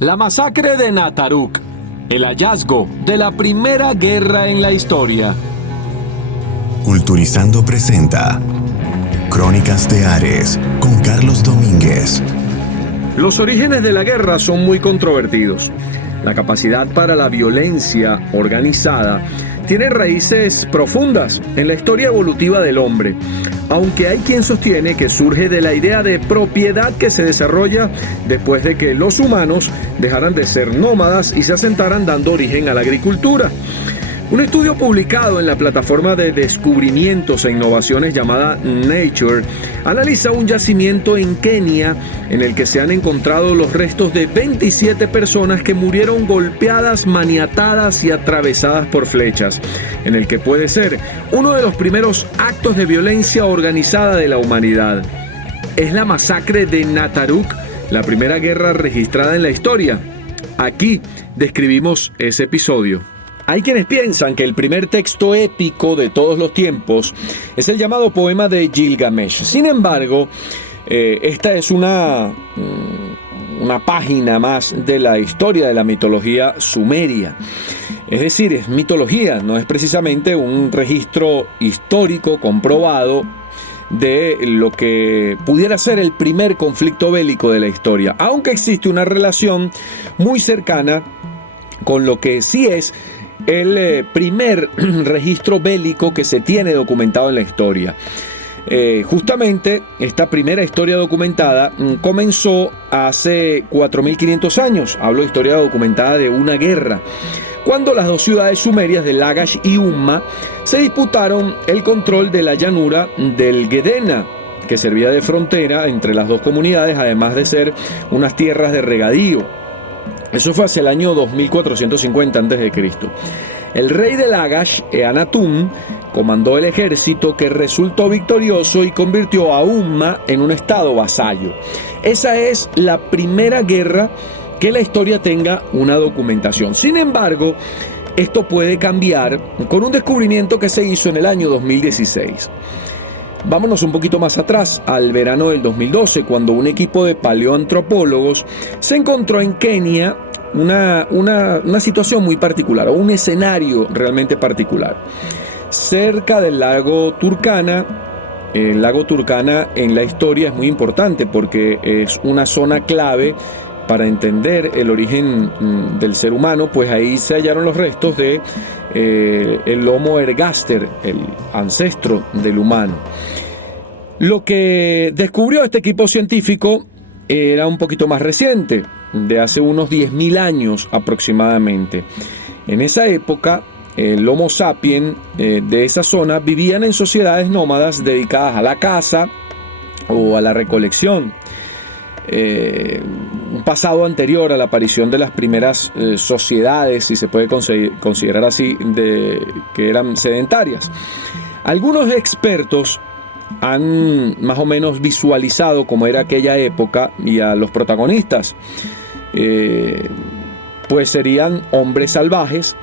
La masacre de Nataruk, el hallazgo de la primera guerra en la historia. Culturizando presenta Crónicas de Ares con Carlos Domínguez. Los orígenes de la guerra son muy controvertidos. La capacidad para la violencia organizada tiene raíces profundas en la historia evolutiva del hombre, aunque hay quien sostiene que surge de la idea de propiedad que se desarrolla después de que los humanos dejaran de ser nómadas y se asentaran, dando origen a la agricultura. Un estudio publicado en la plataforma de descubrimientos e innovaciones llamada Nature analiza un yacimiento en Kenia en el que se han encontrado los restos de 27 personas que murieron golpeadas, maniatadas y atravesadas por flechas, en el que puede ser uno de los primeros actos de violencia organizada de la humanidad. Es la masacre de Nataruk, la primera guerra registrada en la historia. Aquí describimos ese episodio. Hay quienes piensan que el primer texto épico de todos los tiempos es el llamado poema de Gilgamesh. Sin embargo, esta es una página más de la historia de la mitología sumeria. Es decir, es mitología, no es precisamente un registro histórico comprobado de lo que pudiera ser el primer conflicto bélico de la historia, aunque existe una relación muy cercana con lo que sí es el primer registro bélico que se tiene documentado en la historia. Justamente esta primera historia documentada comenzó hace 4.500 años. Hablo de historia documentada de una guerra, cuando las dos ciudades sumerias de Lagash y Umma se disputaron el control de la llanura del Gedena, que servía de frontera entre las dos comunidades, además de ser unas tierras de regadío. Eso fue hacia el año 2450 a.C. El rey de Lagash, Eannatum, comandó el ejército que resultó victorioso y convirtió a Umma en un estado vasallo. Esa es la primera guerra que la historia tenga una documentación. Sin embargo, esto puede cambiar con un descubrimiento que se hizo en el año 2016. Vámonos un poquito más atrás, al verano del 2012, cuando un equipo de paleoantropólogos se encontró en Kenia una situación muy particular, o un escenario realmente particular. Cerca del lago Turkana. El lago Turkana en la historia es muy importante porque es una zona clave para entender el origen del ser humano, pues ahí se hallaron los restos de el Homo ergaster, el ancestro del humano. Lo que descubrió este equipo científico era un poquito más reciente, de hace unos 10.000 años aproximadamente. En esa época, el Homo sapiens de esa zona vivían en sociedades nómadas dedicadas a la caza o a la recolección. Un pasado anterior a la aparición de las primeras sociedades, si se puede considerar así, que eran sedentarias. Algunos expertos han más o menos visualizado cómo era aquella época, y a los protagonistas pues serían hombres salvajes,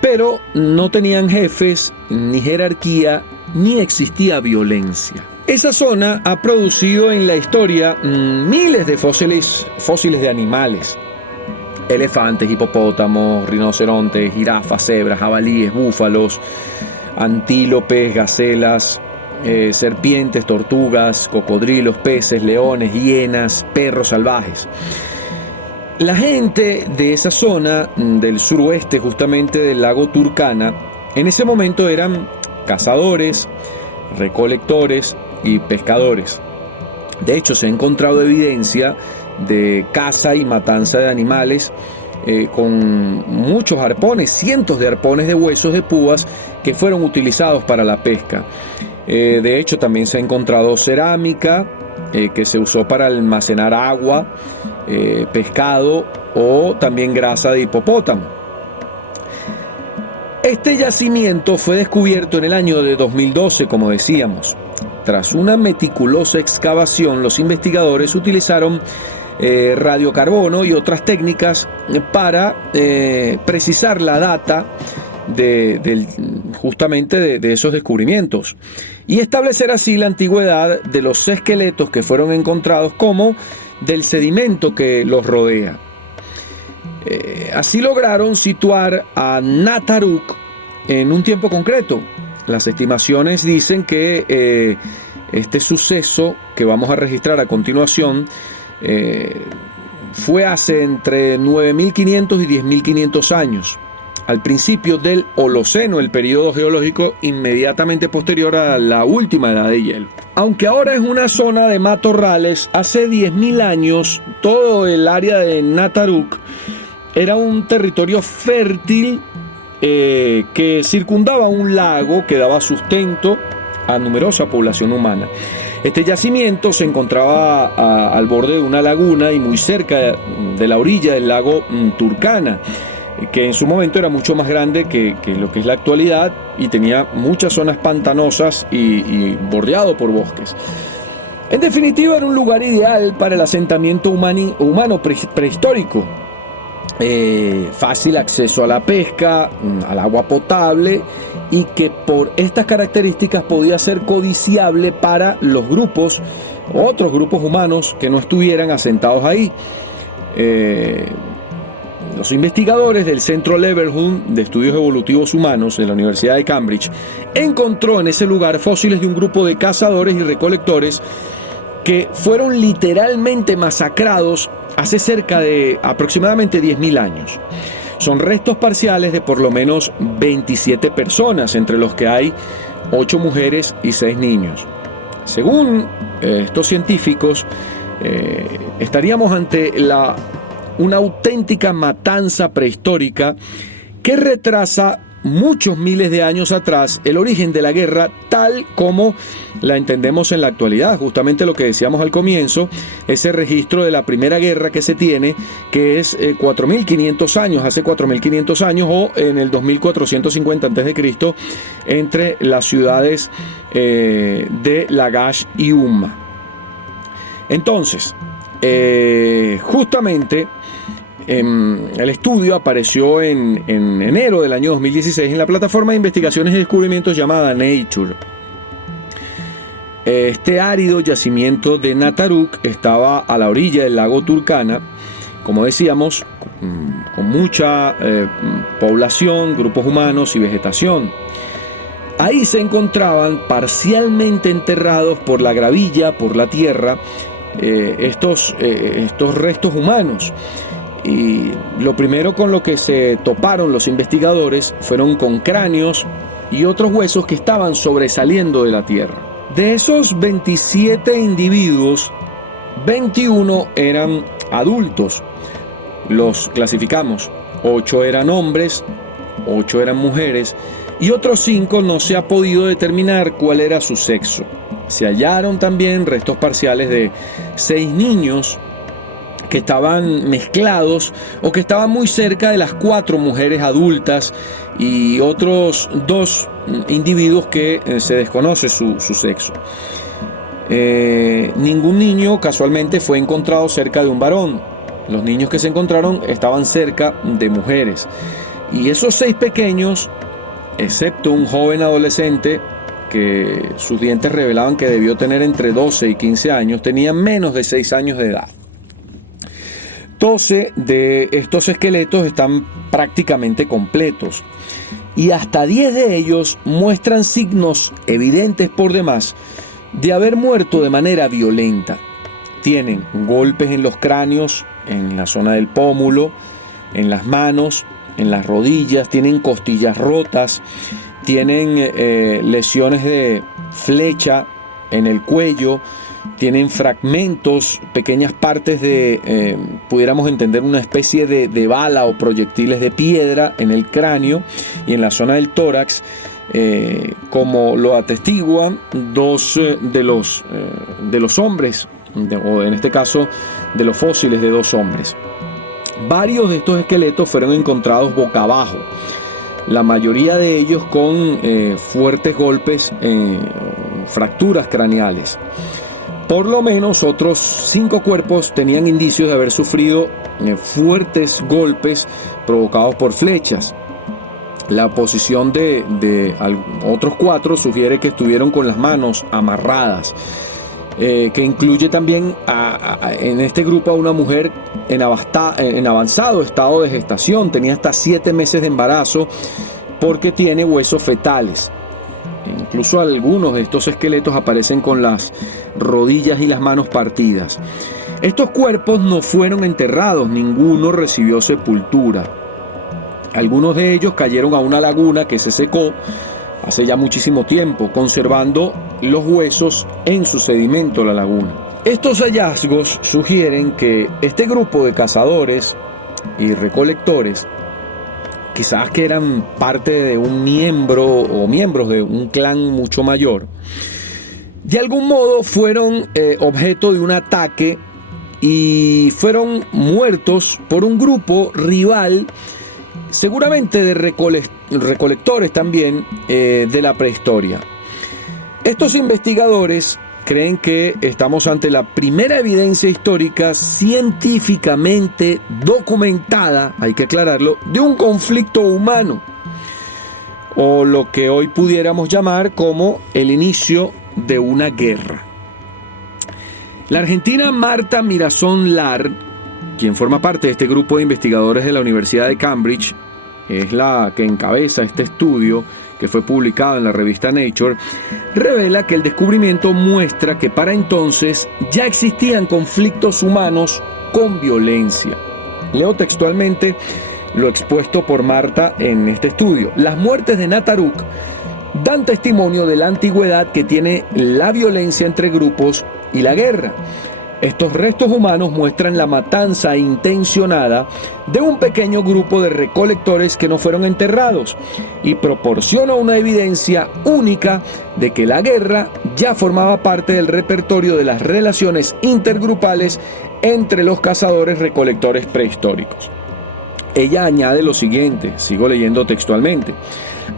pero no tenían jefes, ni jerarquía, ni existía violencia. Esa zona ha producido en la historia miles de fósiles de animales: elefantes, hipopótamos, rinocerontes, jirafas, cebras, jabalíes, búfalos, antílopes, gacelas, serpientes, tortugas, cocodrilos, peces, leones, hienas, perros salvajes. La gente de esa zona del suroeste, justamente del lago Turkana, en ese momento eran cazadores, recolectores y pescadores. De hecho, se ha encontrado evidencia de caza y matanza de animales con muchos arpones, cientos de arpones de huesos de púas que fueron utilizados para la pesca. De hecho, también se ha encontrado cerámica que se usó para almacenar agua, pescado o también grasa de hipopótamo. Este yacimiento fue descubierto en el año de 2012, como decíamos. Tras una meticulosa excavación, los investigadores utilizaron radiocarbono y otras técnicas para precisar la data justamente de esos descubrimientos y establecer así la antigüedad de los esqueletos que fueron encontrados como del sedimento que los rodea. Así lograron situar a Nataruk en un tiempo concreto. Las estimaciones dicen que este suceso que vamos a registrar a continuación fue hace entre 9.500 y 10.500 años, al principio del Holoceno, el periodo geológico inmediatamente posterior a la última edad de hielo. Aunque ahora es una zona de matorrales, hace 10.000 años todo el área de Nataruk era un territorio fértil que circundaba un lago que daba sustento a numerosa población humana. Este yacimiento se encontraba al borde de una laguna y muy cerca de la orilla del lago Turkana, que en su momento era mucho más grande que lo que es la actualidad y tenía muchas zonas pantanosas y bordeado por bosques. En definitiva, era un lugar ideal para el asentamiento humano prehistórico. Fácil acceso a la pesca, al agua potable, y que por estas características podía ser codiciable para otros grupos humanos que no estuvieran asentados ahí. Los investigadores del Centro Leverhulme de Estudios Evolutivos Humanos de la Universidad de Cambridge encontró en ese lugar fósiles de un grupo de cazadores y recolectores que fueron literalmente masacrados hace cerca de aproximadamente 10.000 años. Son restos parciales de por lo menos 27 personas, entre los que hay 8 mujeres y 6 niños. Según estos científicos, estaríamos ante una auténtica matanza prehistórica que retrasa muchos miles de años atrás el origen de la guerra tal como la entendemos en la actualidad. Justamente lo que decíamos al comienzo, ese registro de la primera guerra que se tiene, que es 4.500 años, hace 4.500 años, o en el 2450 a.C., entre las ciudades de Lagash y Umma. Entonces, justamente el estudio apareció en enero del año 2016 en la plataforma de investigaciones y descubrimientos llamada Nature. Este árido yacimiento de Nataruk estaba a la orilla del lago Turkana, como decíamos, con mucha población, grupos humanos y vegetación. Ahí se encontraban parcialmente enterrados por la gravilla, por la tierra, estos restos humanos. Y lo primero con lo que se toparon los investigadores fueron con cráneos y otros huesos que estaban sobresaliendo de la tierra. De esos 27 individuos, 21 eran adultos. Los clasificamos. 8 eran hombres, 8 eran mujeres y otros 5 no se ha podido determinar cuál era su sexo. Se hallaron también restos parciales de 6 niños que estaban mezclados o que estaban muy cerca de las 4 mujeres adultas y otros 2 individuos que se desconoce su sexo. Ningún niño casualmente fue encontrado cerca de un varón. Los niños que se encontraron estaban cerca de mujeres. Y esos 6 pequeños, excepto un joven adolescente que sus dientes revelaban que debió tener entre 12 y 15 años, tenían menos de 6 años de edad. 12 de estos esqueletos están prácticamente completos y hasta 10 de ellos muestran signos evidentes por demás de haber muerto de manera violenta. Tienen golpes en los cráneos, en la zona del pómulo, en las manos, en las rodillas, tienen costillas rotas, tienen lesiones de flecha en el cuello, tienen fragmentos, pequeñas partes de, pudiéramos entender, una especie de bala o proyectiles de piedra en el cráneo y en la zona del tórax, como lo atestiguan 2 de los hombres, o en este caso de los fósiles de 2 hombres. Varios de estos esqueletos fueron encontrados boca abajo, la mayoría de ellos con fuertes golpes, fracturas craneales. Por lo menos otros 5 cuerpos tenían indicios de haber sufrido fuertes golpes provocados por flechas. La posición de otros 4 sugiere que estuvieron con las manos amarradas, que incluye también a en este grupo a una mujer en avanzado estado de gestación, tenía hasta 7 meses de embarazo porque tiene huesos fetales. Incluso algunos de estos esqueletos aparecen con las rodillas y las manos partidas. Estos cuerpos no fueron enterrados, ninguno recibió sepultura. Algunos de ellos cayeron a una laguna que se secó hace ya muchísimo tiempo, conservando los huesos en su sedimento la laguna. Estos hallazgos sugieren que este grupo de cazadores y recolectores, quizás que eran parte de un miembro o miembros de un clan mucho mayor, de algún modo fueron objeto de un ataque y fueron muertos por un grupo rival, seguramente de recolectores también de la prehistoria. Estos investigadores creen que estamos ante la primera evidencia histórica científicamente documentada, hay que aclararlo, de un conflicto humano, o lo que hoy pudiéramos llamar como el inicio de una guerra. La argentina Marta Mirazón Lar, quien forma parte de este grupo de investigadores de la Universidad de Cambridge, es la que encabeza este estudio que fue publicado en la revista Nature, revela que el descubrimiento muestra que para entonces ya existían conflictos humanos con violencia. Leo textualmente lo expuesto por Marta en este estudio. Las muertes de Nataruk dan testimonio de la antigüedad que tiene la violencia entre grupos y la guerra. Estos restos humanos muestran la matanza intencionada de un pequeño grupo de recolectores que no fueron enterrados y proporciona una evidencia única de que la guerra ya formaba parte del repertorio de las relaciones intergrupales entre los cazadores recolectores prehistóricos. Ella añade lo siguiente, sigo leyendo textualmente.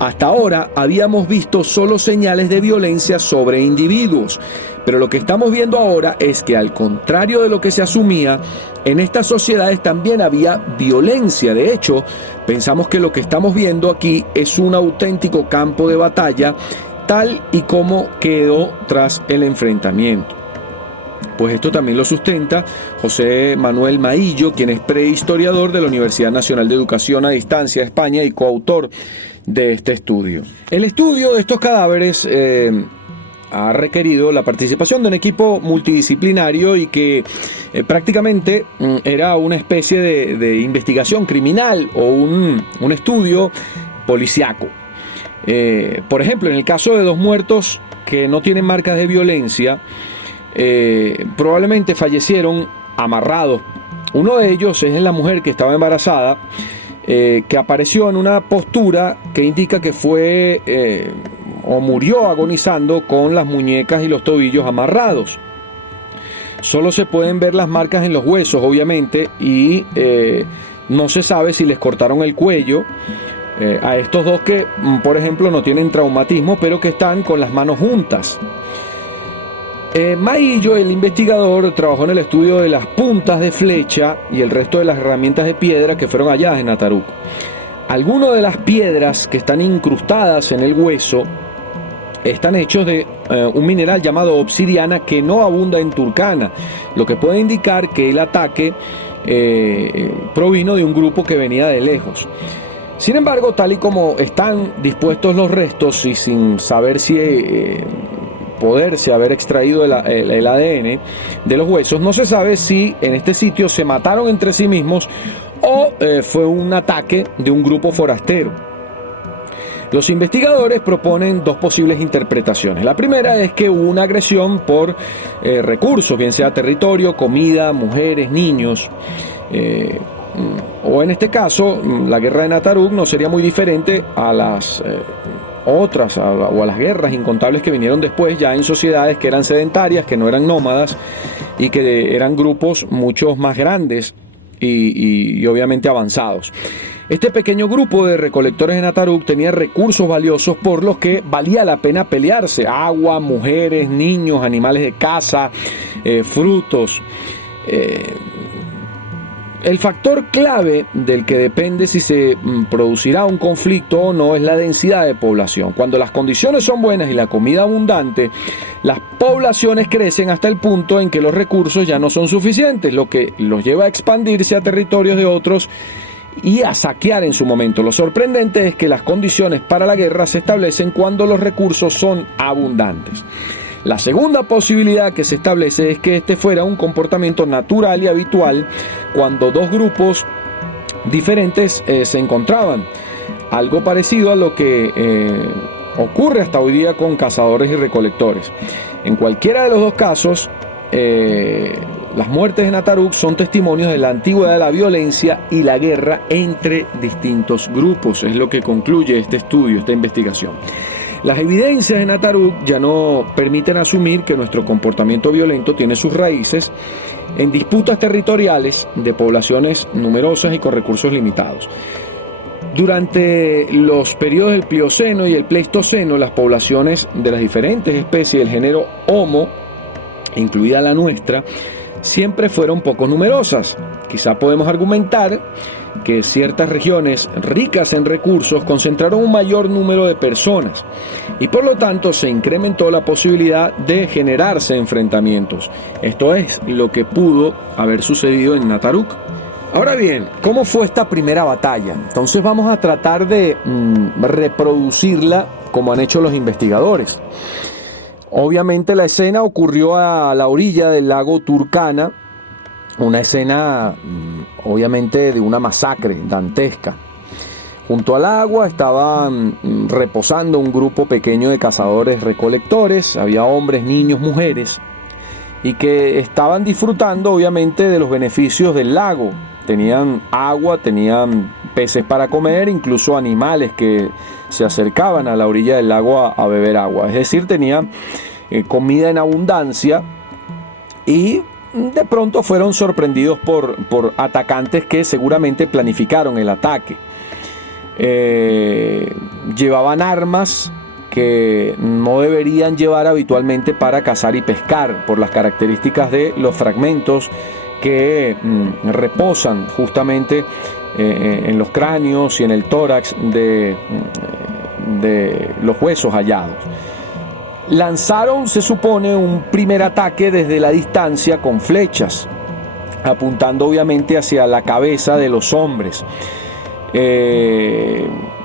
Hasta ahora habíamos visto solo señales de violencia sobre individuos, pero lo que estamos viendo ahora es que, al contrario de lo que se asumía, en estas sociedades también había violencia. De hecho, pensamos que lo que estamos viendo aquí es un auténtico campo de batalla, tal y como quedó tras el enfrentamiento. Pues esto también lo sustenta José Manuel Maillo, quien es prehistoriador de la Universidad Nacional de Educación a Distancia de España y coautor de este estudio. El estudio de estos cadáveres ha requerido la participación de un equipo multidisciplinario y que prácticamente era una especie de investigación criminal o un estudio policiaco. Por ejemplo, en el caso de 2 muertos que no tienen marcas de violencia, probablemente fallecieron amarrados. Uno de ellos es la mujer que estaba embarazada, que apareció en una postura que indica que fue o murió agonizando con las muñecas y los tobillos amarrados. Solo se pueden ver las marcas en los huesos, obviamente, y no se sabe si les cortaron el cuello a estos 2 que, por ejemplo, no tienen traumatismo, pero que están con las manos juntas. Maillo, el investigador, trabajó en el estudio de las puntas de flecha y el resto de las herramientas de piedra que fueron halladas en Nataruk. Algunas de las piedras que están incrustadas en el hueso están hechos de un mineral llamado obsidiana que no abunda en Turkana, lo que puede indicar que el ataque provino de un grupo que venía de lejos. Sin embargo, tal y como están dispuestos los restos y sin saber si poderse haber extraído el ADN de los huesos, no se sabe si en este sitio se mataron entre sí mismos o fue un ataque de un grupo forastero. Los investigadores proponen 2 posibles interpretaciones. La primera es que hubo una agresión por recursos, bien sea territorio, comida, mujeres, niños. O en este caso, la guerra de Nataruk no sería muy diferente a las otras o a las guerras incontables que vinieron después, ya en sociedades que eran sedentarias, que no eran nómadas y que eran grupos mucho más grandes y obviamente avanzados. Este pequeño grupo de recolectores de Nataruk tenía recursos valiosos por los que valía la pena pelearse: agua, mujeres, niños, animales de caza, frutos. El factor clave del que depende si se producirá un conflicto o no es la densidad de población. Cuando las condiciones son buenas y la comida abundante, las poblaciones crecen hasta el punto en que los recursos ya no son suficientes, lo que los lleva a expandirse a territorios de otros y a saquear en su momento. Lo sorprendente es que las condiciones para la guerra se establecen cuando los recursos son abundantes. La segunda posibilidad que se establece es que este fuera un comportamiento natural y habitual cuando dos grupos diferentes se encontraban. Algo parecido a lo que ocurre hasta hoy día con cazadores y recolectores. En cualquiera de los dos casos, las muertes en Ataruk son testimonios de la antigüedad de la violencia y la guerra entre distintos grupos. Es lo que concluye este estudio, esta investigación. Las evidencias en Ataruk ya no permiten asumir que nuestro comportamiento violento tiene sus raíces en disputas territoriales de poblaciones numerosas y con recursos limitados. Durante los periodos del Plioceno y el Pleistoceno, las poblaciones de las diferentes especies del género Homo, incluida la nuestra, siempre fueron poco numerosas. Quizá podemos argumentar que ciertas regiones ricas en recursos concentraron un mayor número de personas y por lo tanto se incrementó la posibilidad de generarse enfrentamientos. Esto es lo que pudo haber sucedido en Ataruk. Ahora bien, ¿cómo fue esta primera batalla? Entonces vamos a tratar de reproducirla como han hecho los investigadores. Obviamente la escena ocurrió a la orilla del lago Turkana, una escena obviamente de una masacre dantesca. Junto al agua estaban reposando un grupo pequeño de cazadores recolectores, había hombres, niños, mujeres, y que estaban disfrutando obviamente de los beneficios del lago. Tenían agua, tenían peces para comer, incluso animales que se acercaban a la orilla del lago a beber agua. Es decir, tenían comida en abundancia y de pronto fueron sorprendidos por atacantes que seguramente planificaron el ataque. Llevaban armas que no deberían llevar habitualmente para cazar y pescar por las características de los fragmentos que reposan justamente en los cráneos y en el tórax de los huesos hallados. Lanzaron, se supone, un primer ataque desde la distancia con flechas, apuntando obviamente hacia la cabeza de los hombres.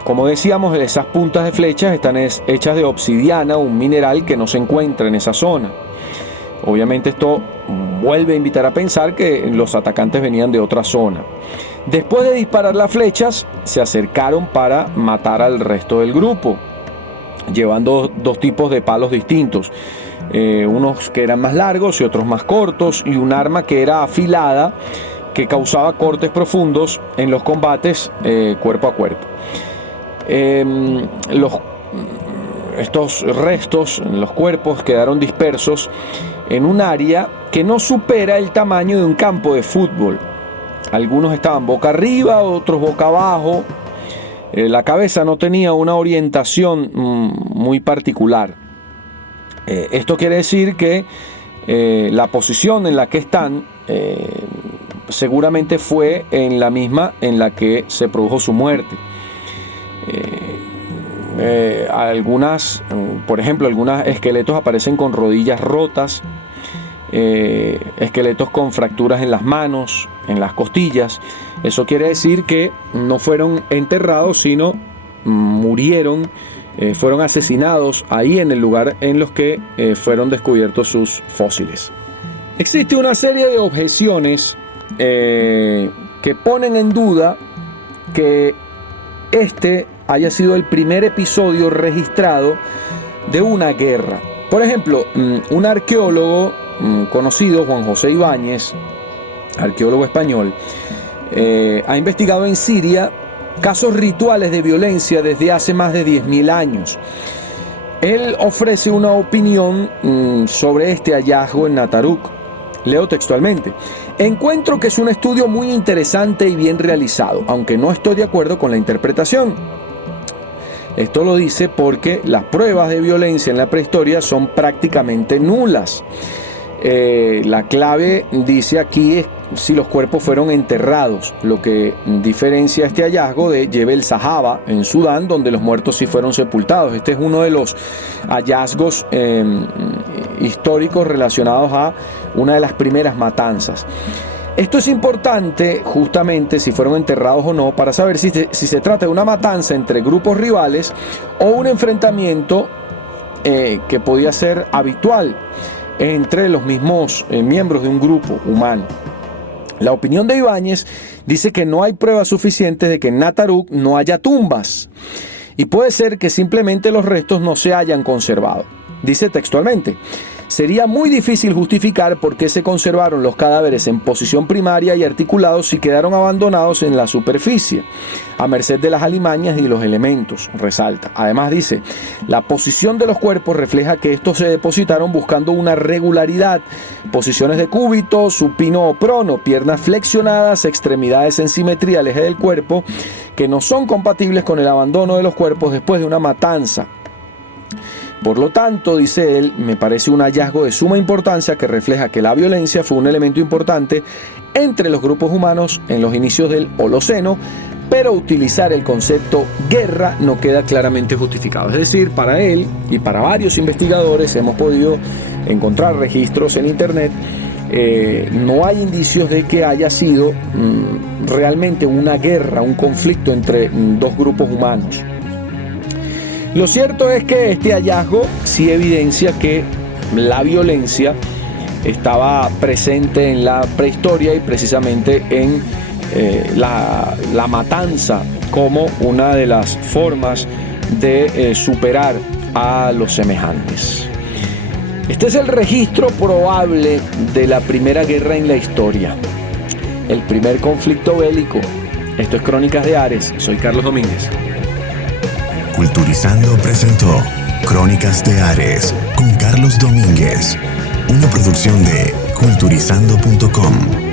Como decíamos, esas puntas de flechas están hechas de obsidiana, un mineral que no se encuentra en esa zona. Obviamente esto vuelve a invitar a pensar que los atacantes venían de otra zona. Después de disparar las flechas, se acercaron para matar al resto del grupo, llevando dos tipos de palos distintos, unos que eran más largos y otros más cortos, y un arma que era afilada, que causaba cortes profundos en los combates cuerpo a cuerpo. Estos restos, los cuerpos, quedaron dispersos en un área que no supera el tamaño de un campo de fútbol. Algunos estaban boca arriba, otros boca abajo. La cabeza no tenía una orientación muy particular. Esto quiere decir que la posición en la que están seguramente fue en la misma en la que se produjo su muerte. Por ejemplo, algunos esqueletos aparecen con rodillas rotas, esqueletos con fracturas en las manos, en las costillas. Eso quiere decir que no fueron enterrados, sino murieron, fueron asesinados ahí en el lugar en los que fueron descubiertos sus fósiles. Existe una serie de objeciones que ponen en duda que este haya sido el primer episodio registrado de una guerra. Por ejemplo, un arqueólogo conocido, Juan José Ibáñez, arqueólogo español, ha investigado en Siria casos rituales de violencia desde hace más de 10.000 años. Él ofrece una opinión sobre este hallazgo en Ataruk. Leo textualmente: encuentro que es un estudio muy interesante y bien realizado, aunque no estoy de acuerdo con la interpretación. Esto lo dice porque las pruebas de violencia en la prehistoria son prácticamente nulas. La clave, dice aquí, si los cuerpos fueron enterrados, lo que diferencia este hallazgo de Jebel Sahaba en Sudán, donde los muertos sí fueron sepultados. Este es uno de los hallazgos históricos relacionados a una de las primeras matanzas. Esto es importante justamente si fueron enterrados o no para saber si se trata de una matanza entre grupos rivales o un enfrentamiento que podía ser habitual entre los mismos miembros de un grupo humano. La opinión de Ibáñez dice que no hay pruebas suficientes de que en Nataruk no haya tumbas y puede ser que simplemente los restos no se hayan conservado. Dice textualmente: sería muy difícil justificar por qué se conservaron los cadáveres en posición primaria y articulados si quedaron abandonados en la superficie, a merced de las alimañas y los elementos, resalta. Además dice, la posición de los cuerpos refleja que estos se depositaron buscando una regularidad, posiciones de cúbito, supino o prono, piernas flexionadas, extremidades en simetría al eje del cuerpo, que no son compatibles con el abandono de los cuerpos después de una matanza. Por lo tanto, dice él, me parece un hallazgo de suma importancia que refleja que la violencia fue un elemento importante entre los grupos humanos en los inicios del Holoceno, pero utilizar el concepto guerra no queda claramente justificado. Es decir, para él y para varios investigadores hemos podido encontrar registros en internet, no hay indicios de que haya sido realmente una guerra, un conflicto entre dos grupos humanos. Lo cierto es que este hallazgo sí evidencia que la violencia estaba presente en la prehistoria y precisamente en la matanza como una de las formas de superar a los semejantes. Este es el registro probable de la primera guerra en la historia, el primer conflicto bélico. Esto es Crónicas de Ares, soy Carlos Domínguez. Culturizando presentó Crónicas de Ares con Carlos Domínguez, una producción de culturizando.com.